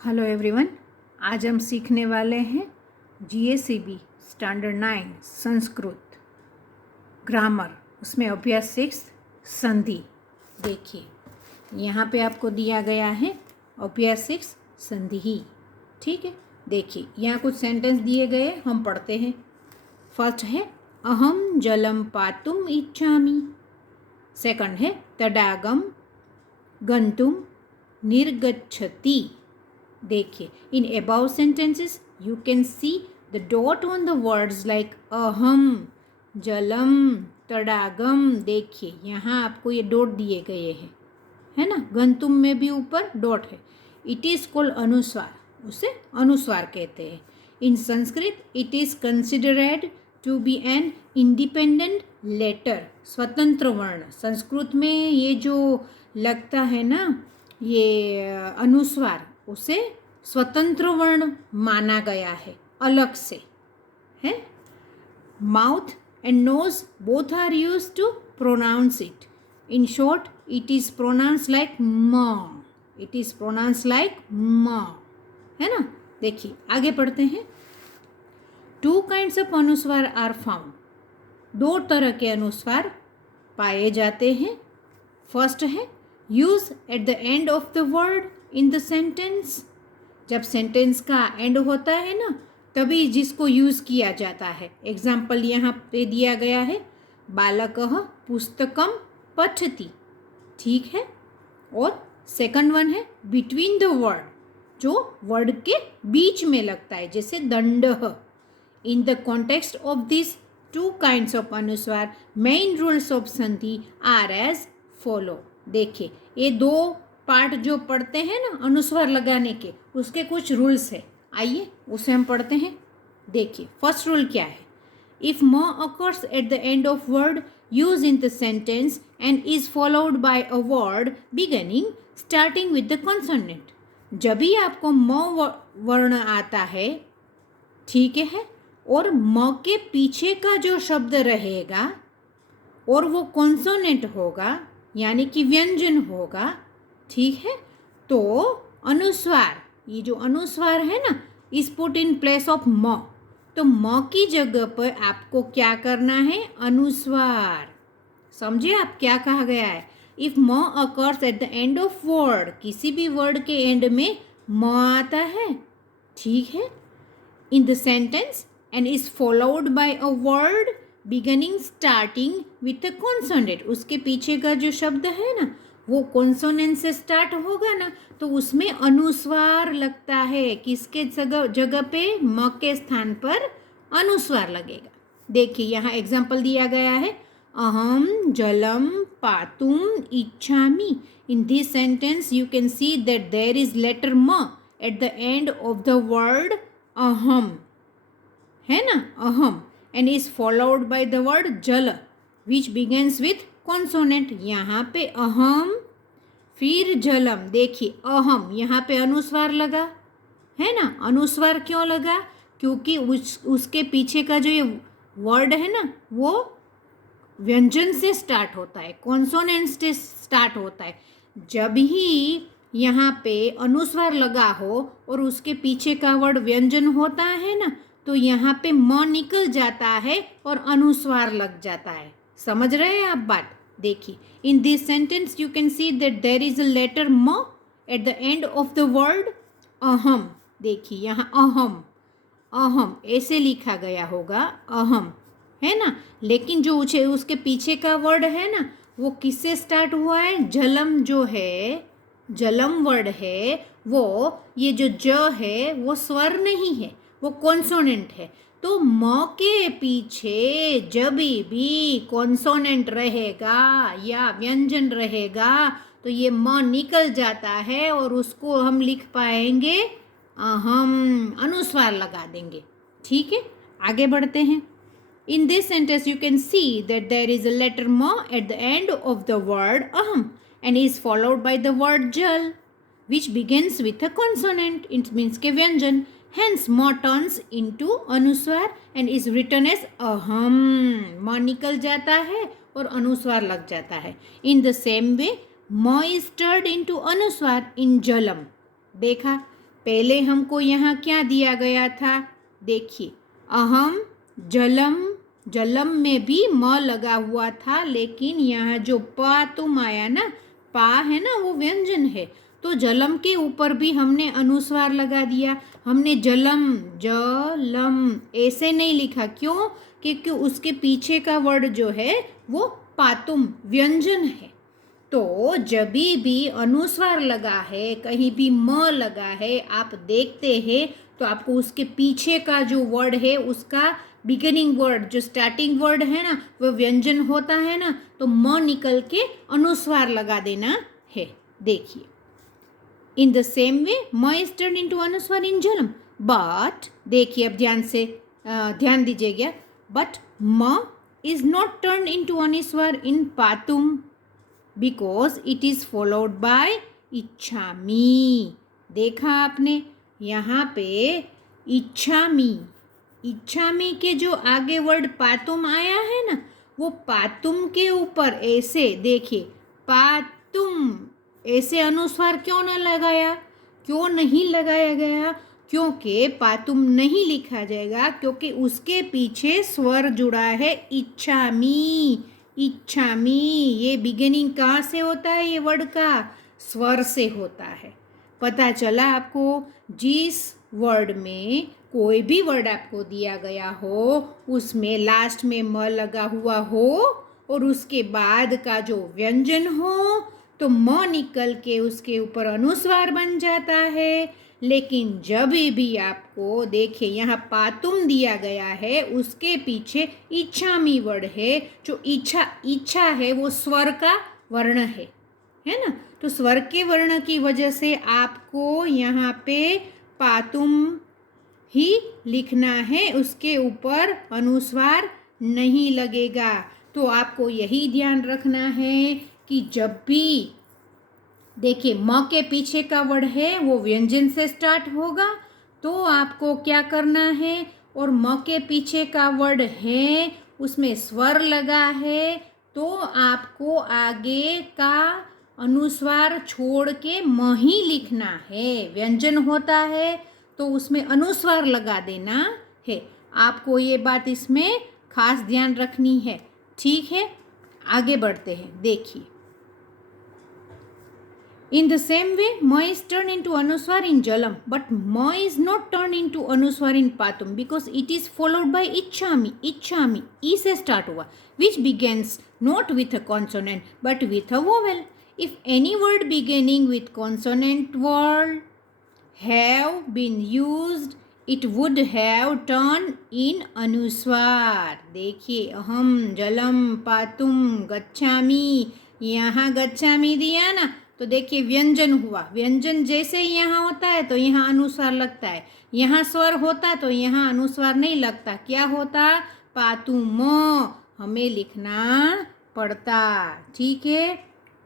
Hello everyone. आज हम सीखने वाले हैं जीएसीबी स्टैंडर्ड 9 संस्कृत ग्रामर, उसमें अभ्यास 6 संधि। देखिए यहाँ पे आपको दिया गया है अभ्यास 6 संधि ही। ठीक है, देखिए यहाँ कुछ सेंटेंस दिए गए, हम पढ़ते हैं। फर्स्ट है अहम जलम पातुम इच्छामि। सेकंड है तडागम गंतुम निर्गच्छति। देखिए इन above sentences you can see the dot on the words like aham jalam तड़ागम। देखिए यहाँ आपको ये डॉट दिए गए हैं, है ना। गंतुम में भी ऊपर डॉट है। इट इज़ कॉल्ड अनुस्वार, उसे अनुस्वार कहते हैं। In Sanskrit it is considered to be an independent letter, स्वतंत्र वर्ण। संस्कृत में ये जो लगता है ना, ये अनुस्वार, उसे स्वतंत्र वर्ण माना गया है, अलग से है। Mouth and nose both are used to pronounce it. In short it is pronounce like म, इट इज प्रोनाउंस लाइक म, है ना। देखिए आगे पढ़ते हैं। टू काइंड्स ऑफ अनुस्वार आर फाउंड। दो तरह के अनुस्वार पाए जाते हैं। फर्स्ट है use at the end of the word in the sentence. जब सेंटेंस का एंड होता है ना, तभी जिसको यूज़ किया जाता है। एग्जाम्पल यहाँ पे दिया गया है, बालकः पुस्तकम पठति। ठीक है। और सेकंड वन है बिटवीन द वर्ड, जो वर्ड के बीच में लगता है, जैसे दंडः। In the context of this two kinds of अनुस्वार मेन रूल्स ऑफ संधि आर एज फॉलो। देखिए ये दो पार्ट जो पढ़ते हैं ना अनुस्वार लगाने के, उसके कुछ रूल्स है। आइए उसे हम पढ़ते हैं। देखिए फर्स्ट रूल क्या है। इफ म occurs at the end of word use in the sentence and is followed by a word beginning starting with the consonant. जब भी आपको म वर्ण आता है, ठीक है, और म के पीछे का जो शब्द रहेगा और वो कॉन्सोनेंट होगा, यानी कि व्यंजन होगा, ठीक है, तो अनुस्वार, ये जो अनुस्वार है ना, is put in place of म। तो म की जगह पर आपको क्या करना है, अनुस्वार। समझे आप क्या कहा गया है। इफ म occurs at the end of word, किसी भी वर्ड के एंड में म आता है, ठीक है, इन the sentence and is followed by a word beginning starting with a consonant. उसके पीछे का जो शब्द है ना, वो कॉन्सोनेंट से स्टार्ट होगा ना, तो उसमें अनुस्वार लगता है। किसके जगह पे, म के स्थान पर अनुस्वार लगेगा। देखिए यहाँ एग्जाम्पल दिया गया है, अहम जलम पातुम इच्छामि। In this sentence you can see that there is letter म at the end of the word अहम, है ना, अहम, and is followed by the word जल विच बिगेन्स विथ कॉन्सोनेंट। यहाँ पे अहम फिर जलम। देखिए अहम, यहाँ पे अनुस्वार लगा, है ना। अनुस्वार क्यों लगा, क्योंकि उसके पीछे का जो ये वर्ड है ना, वो व्यंजन से स्टार्ट होता है, कॉन्सोनेंट से स्टार्ट होता है। जब ही यहाँ पे अनुस्वार लगा हो और उसके पीछे का वर्ड व्यंजन होता है ना, तो यहाँ पे म निकल जाता है और अनुस्वार लग जाता है। समझ रहे हैं आप बात। देखिए in this sentence you can see that there is a letter म at the end of the word अहम। देखिए यहाँ अहम, अहम ऐसे लिखा गया होगा, अहम, है ना। लेकिन जो उसके पीछे का वर्ड है ना, वो किससे स्टार्ट हुआ है, जलम जो है, जलम वर्ड है, वो ये जो ज है वो स्वर नहीं है, वो कॉन्सोनेंट है। तो म के पीछे जब भी कॉन्सोनेंट रहेगा या व्यंजन रहेगा, तो ये म निकल जाता है और उसको हम लिख पाएंगे अहम, अनुस्वार लगा देंगे। ठीक है, आगे बढ़ते हैं। In this sentence you can see that there is a letter ma at the end of the word aham and is followed by the word jal which begins with a consonant. It means के व्यंजन। Hence ma turns into अनुस्वार and is written as aham. ma निकल जाता है और अनुस्वार लग जाता है। In the same way ma is turned into अनुस्वार in jalam। देखा, पहले हमको यहाँ क्या दिया गया था, देखिए अहम जलम, जलम में भी म लगा हुआ था, लेकिन यहाँ जो पातुम आया ना, पा है ना वो व्यंजन है, तो जलम के ऊपर भी हमने अनुस्वार लगा दिया। हमने जलम जलम ऐसे नहीं लिखा, क्यों? क्योंकि उसके पीछे का वर्ड जो है वो पातुम व्यंजन है। तो जब भी अनुस्वार लगा है, कहीं भी म लगा है, आप देखते हैं तो आपको उसके पीछे का जो वर्ड है उसका बिगिनिंग वर्ड, जो स्टार्टिंग वर्ड है ना, वो व्यंजन होता है ना, तो म निकल के अनुस्वार लगा देना है। देखिए, इन द सेम वे म इज टर्न इनटू अनुस्वार इन जलम, बट देखिए अब ध्यान दीजिएगा, बट म इज नॉट टर्न इनटू अनुस्वार इन पातुम because it is followed by इच्छामी। देखा आपने, यहाँ पे इच्छामी, इच्छामी के जो आगे वर्ड पातुम आया है ना, वो पातुम के ऊपर ऐसे देखिए, पातुम ऐसे अनुस्वार क्यों न लगाया, क्यों नहीं लगाया गया? क्योंकि पातुम नहीं लिखा जाएगा, क्योंकि उसके पीछे स्वर जुड़ा है इच्छामी। इच्छामी, ये बिगिनिंग कहाँ से होता है? ये वर्ड का स्वर से होता है। पता चला आपको? जिस वर्ड में कोई भी वर्ड आपको दिया गया हो, उसमें लास्ट में म लगा हुआ हो और उसके बाद का जो व्यंजन हो, तो म निकल के उसके ऊपर अनुस्वार बन जाता है। लेकिन जब भी आपको देखिए यहाँ पातुम दिया गया है, उसके पीछे इच्छामी वर्ड है, जो इच्छा है वो स्वर का वर्ण है ना, तो स्वर के वर्ण की वजह से आपको यहाँ पे पातुम ही लिखना है, उसके ऊपर अनुस्वार नहीं लगेगा। तो आपको यही ध्यान रखना है कि जब भी देखिए म के पीछे का वर्ड है वो व्यंजन से स्टार्ट होगा, तो आपको क्या करना है, और म के पीछे का वर्ड है उसमें स्वर लगा है, तो आपको आगे का अनुस्वार छोड़ के म ही लिखना है। व्यंजन होता है तो उसमें अनुस्वार लगा देना है। आपको ये बात इसमें खास ध्यान रखनी है, ठीक है? आगे बढ़ते हैं, देखिए। In the same way, ma is turned into anuswar in jalam, but ma is not turned into anuswar in patum because it is followed by ichchami. Ichchami, e से start हुआ, which begins not with a consonant but with a vowel. If any word beginning with consonant word have been used, it would have turned in अनुस्वार। देखिए, अहम जलम पातुम गच्छामि, यहाँ गच्छामि दिया ना, तो देखिए व्यंजन हुआ। व्यंजन जैसे यहाँ होता है तो यहाँ अनुस्वार लगता है, यहाँ स्वर होता तो यहाँ अनुस्वार नहीं लगता। क्या होता? पातुम हमें लिखना पड़ता, ठीक है?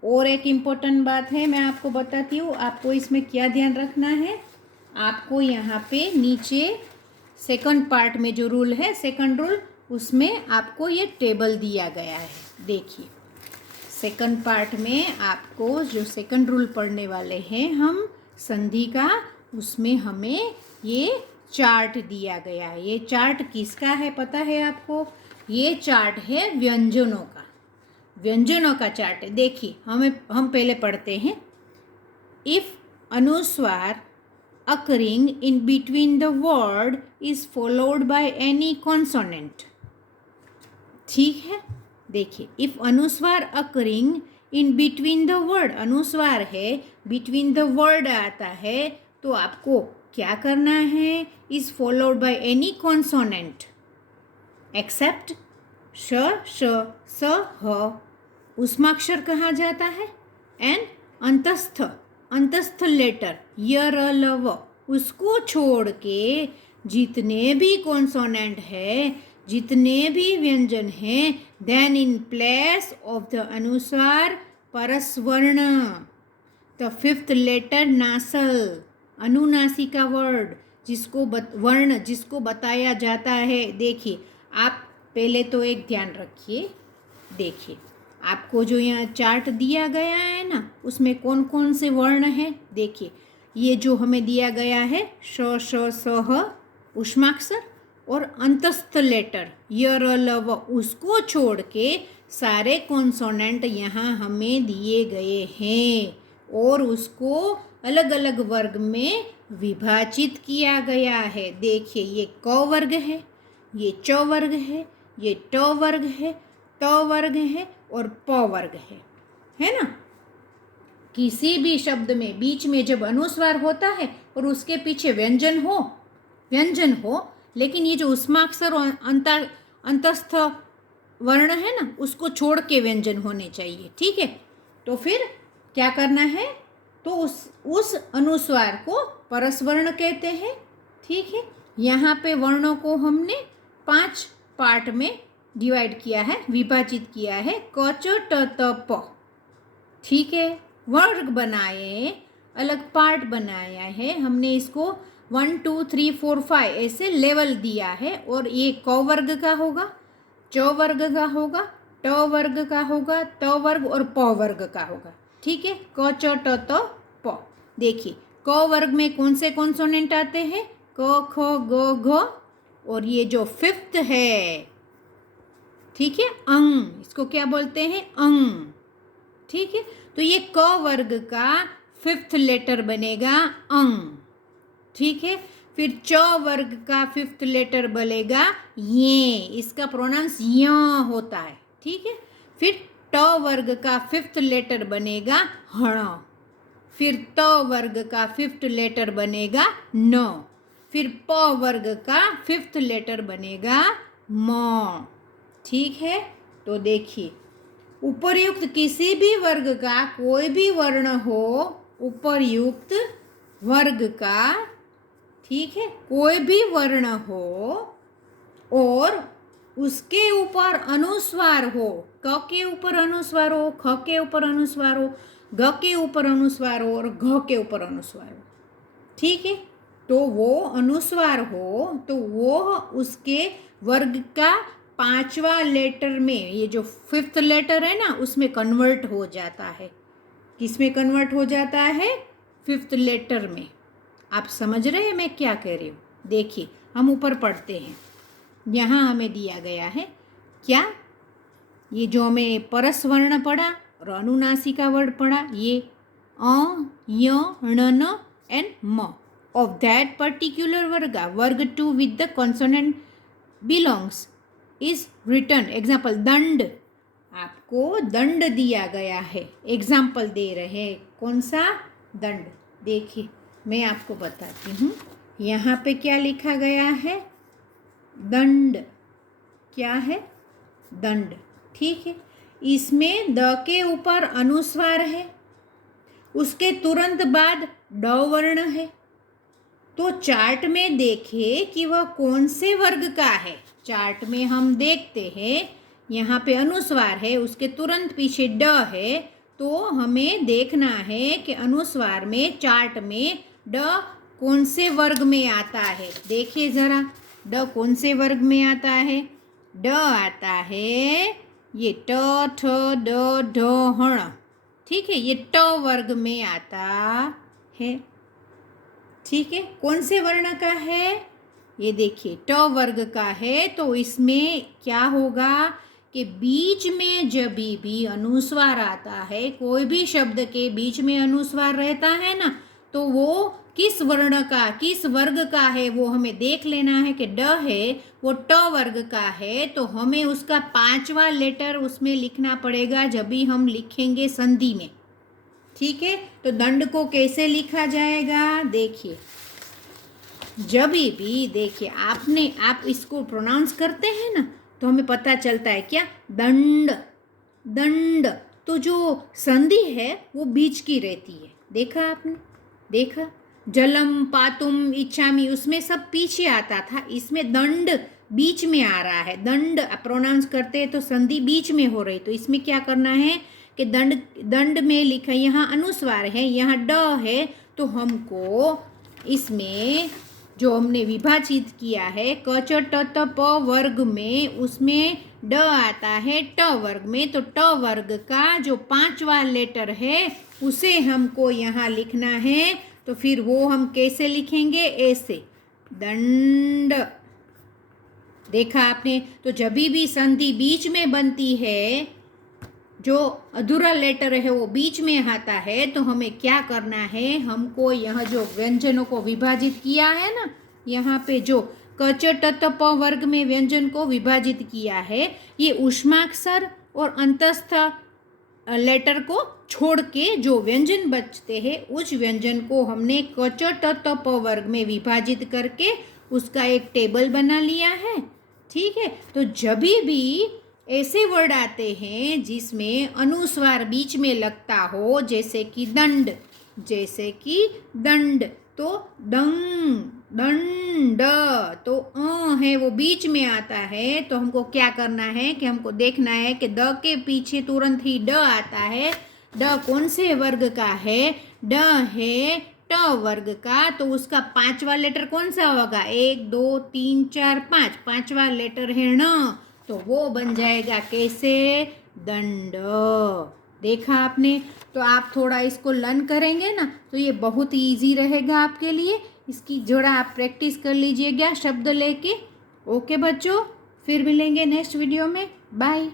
और एक इम्पोर्टेंट बात है, मैं आपको बताती हूँ। आपको इसमें क्या ध्यान रखना है, आपको यहाँ पे नीचे सेकंड पार्ट में जो रूल है, सेकंड रूल, उसमें आपको ये टेबल दिया गया है। देखिए, सेकंड पार्ट में आपको जो सेकंड रूल पढ़ने वाले हैं हम संधि का, उसमें हमें ये चार्ट दिया गया है। ये चार्ट किसका है पता है आपको? ये चार्ट है व्यंजनों का, व्यंजनों का चार्ट है। देखिए, हम पहले पढ़ते हैं। इफ अनुस्वार occurring in between the word is followed by any consonant, ठीक है? देखिए, इफ अनुस्वार occurring in between the word, अनुस्वार है, between the word आता है, तो आपको क्या करना है? is followed by any consonant except श, श, स, ह। उष्माक्षर कहा जाता है। एंड अंतस्थ लेटर य, र, ल, व, उसको छोड़ के जितने भी कॉन्सोनेंट है, जितने भी व्यंजन हैं, then in place of the अनुस्वार परस्वर्ण, द फिफ्थ लेटर नासल, अनुनासिका वर्ड, वर्ण जिसको बताया जाता है। देखिए, आप पहले तो एक ध्यान रखिए। देखिए, आपको जो यहाँ चार्ट दिया गया है ना, उसमें कौन कौन से वर्ण हैं? देखिए, ये जो हमें दिया गया है श श स ह उष्माक्षर और अंतस्थ लेटर य र ल व उसको छोड़ के सारे कॉन्सोनेंट यहाँ हमें दिए गए हैं और उसको अलग अलग वर्ग में विभाजित किया गया है। देखिए ये क वर्ग है, ये च वर्ग है, ये ट वर्ग है, त वर्ग है और प वर्ग है ना। किसी भी शब्द में बीच में जब अनुस्वार होता है और उसके पीछे व्यंजन हो लेकिन ये जो उष्माक्षर और अंतस्थ वर्ण है ना उसको छोड़ के व्यंजन होने चाहिए, ठीक है। तो फिर क्या करना है, तो उस अनुस्वार को परसवर्ण कहते हैं, ठीक है। यहाँ पे वर्णों को हमने 5 पार्ट में डिवाइड किया है, विभाजित किया है, क च ट त प, ठीक है। वर्ग बनाए, अलग पार्ट बनाया है हमने, इसको 1 2 3 4 5 ऐसे लेवल दिया है। और ये क वर्ग का होगा, च वर्ग का होगा, ट वर्ग का होगा, त वर्ग और प वर्ग का होगा, ठीक है। क च ट त प। देखिए क वर्ग में कौन से कॉन्सोनेंट आते हैं, क ख ग घ और ये जो 5th है, ठीक है, अंग, इसको क्या बोलते हैं, अंग, ठीक है। तो ये क वर्ग का 5th लेटर बनेगा अंग, ठीक है। फिर च वर्ग का 5th लेटर बनेगा ये, इसका प्रोनाउंस य होता है, ठीक है। फिर ट वर्ग का 5th लेटर बनेगा हण, फिर त वर्ग का 5th लेटर बनेगा न, फिर प वर्ग का 5th लेटर बनेगा म, ठीक है। तो देखिए उपर्युक्त किसी भी वर्ग का कोई भी वर्ण हो, उपर्युक्त वर्ग का, ठीक है, कोई भी वर्ण हो और उसके ऊपर अनुस्वार हो, क के ऊपर अनुस्वार हो, ख के ऊपर अनुस्वार हो, ग के ऊपर अनुस्वार हो और घ के ऊपर अनुस्वार हो, ठीक है। तो वो अनुस्वार हो तो वो उसके वर्ग का 5वां लेटर में, ये जो 5th लेटर है ना उसमें कन्वर्ट हो जाता है। किस में कन्वर्ट हो जाता है, 5th लेटर में। आप समझ रहे हैं मैं क्या कह रही हूँ। देखिए हम ऊपर पढ़ते हैं, यहाँ हमें दिया गया है क्या, ये जो हमें परस वर्ण पढ़ा और अनुनासिका वर्ड पढ़ा, ये अ य ण न एंड म of that particular varga, वर्ग 2 with the consonant belongs is written। Example दंड, आपको दंड दिया गया है, एग्जाम्पल दे रहे हैं, कौन सा दंड। देखिए मैं आपको बताती हूँ, यहाँ पे क्या लिखा गया है, दंड, क्या है, दंड, ठीक है। इसमें द के ऊपर अनुस्वार है, उसके तुरंत बाद ड वर्ण है। तो चार्ट में देखें कि वह कौन से वर्ग का है। चार्ट में हम देखते हैं यहाँ पे अनुस्वार है, उसके तुरंत पीछे ड है, तो हमें देखना है कि अनुस्वार में चार्ट में ड कौन से वर्ग में आता है। देखिए ज़रा ड कौन से वर्ग में आता है, ड आता है ये ट ठ ड ढ हण, ठीक है, ये ट वर्ग में आता है, ठीक है। कौन से वर्ण का है, ये देखिए ट वर्ग का है। तो इसमें क्या होगा कि बीच में जब भी अनुस्वार आता है, कोई भी शब्द के बीच में अनुस्वार रहता है ना, तो वो किस वर्ण का, किस वर्ग का है वो हमें देख लेना है कि ड है वो ट वर्ग का है, तो हमें उसका 5वां लेटर उसमें लिखना पड़ेगा जब भी हम लिखेंगे संधि में, ठीक है। तो दंड को कैसे लिखा जाएगा, देखिए जब भी देखिए आप इसको प्रोनाउंस करते हैं ना तो हमें पता चलता है क्या, दंड, दंड। तो जो संधि है वो बीच की रहती है, देखा आपने, देखा, जलम पातुम इच्छामि उसमें सब पीछे आता था, इसमें दंड बीच में आ रहा है। दंड प्रोनाउंस करते हैं तो संधि बीच में हो रही, तो इसमें क्या करना है कि दंड में लिखा, यहाँ अनुस्वार है, यहाँ ड है, तो हमको इसमें जो हमने विभाजित किया है क च ट त प वर्ग में, उसमें ड आता है ट वर्ग में, तो ट वर्ग का जो 5वां लेटर है उसे हमको यहाँ लिखना है तो फिर वो हम कैसे लिखेंगे, ऐसे, दंड। देखा आपने? तो जब भी संधि बीच में बनती है, जो अधूरा लेटर है वो बीच में आता है, तो हमें क्या करना है, हमको यह जो व्यंजनों को विभाजित किया है ना, यहाँ पे जो क च ट त प वर्ग में व्यंजन को विभाजित किया है, ये ऊष्माक्षर और अंतस्थ लेटर को छोड़ के जो व्यंजन बचते हैं, उस व्यंजन को हमने क च ट त प वर्ग में विभाजित करके उसका एक टेबल बना लिया है। ठीक है, तो जब भी ऐसे वर्ड आते हैं जिसमें अनुस्वार बीच में लगता हो, जैसे कि दंड, जैसे कि दंड, तो दंग, दंड, तो है वो बीच में आता है, तो हमको क्या करना है कि हमको देखना है कि द के पीछे तुरंत ही ड आता है। ड कौन से वर्ग का है? ड है ट वर्ग का, तो उसका पांचवा लेटर कौन सा होगा? 1 2 3 4 5, पांचवा लेटर है ण, तो वो बन जाएगा कैसे? दंड। देखा आपने? तो आप थोड़ा इसको लर्न करेंगे ना, तो ये बहुत ही ईजी रहेगा आपके लिए। इसकी जरा आप प्रैक्टिस कर लीजिएगा शब्द लेके। ओके बच्चों, फिर मिलेंगे नेक्स्ट वीडियो में। बाय।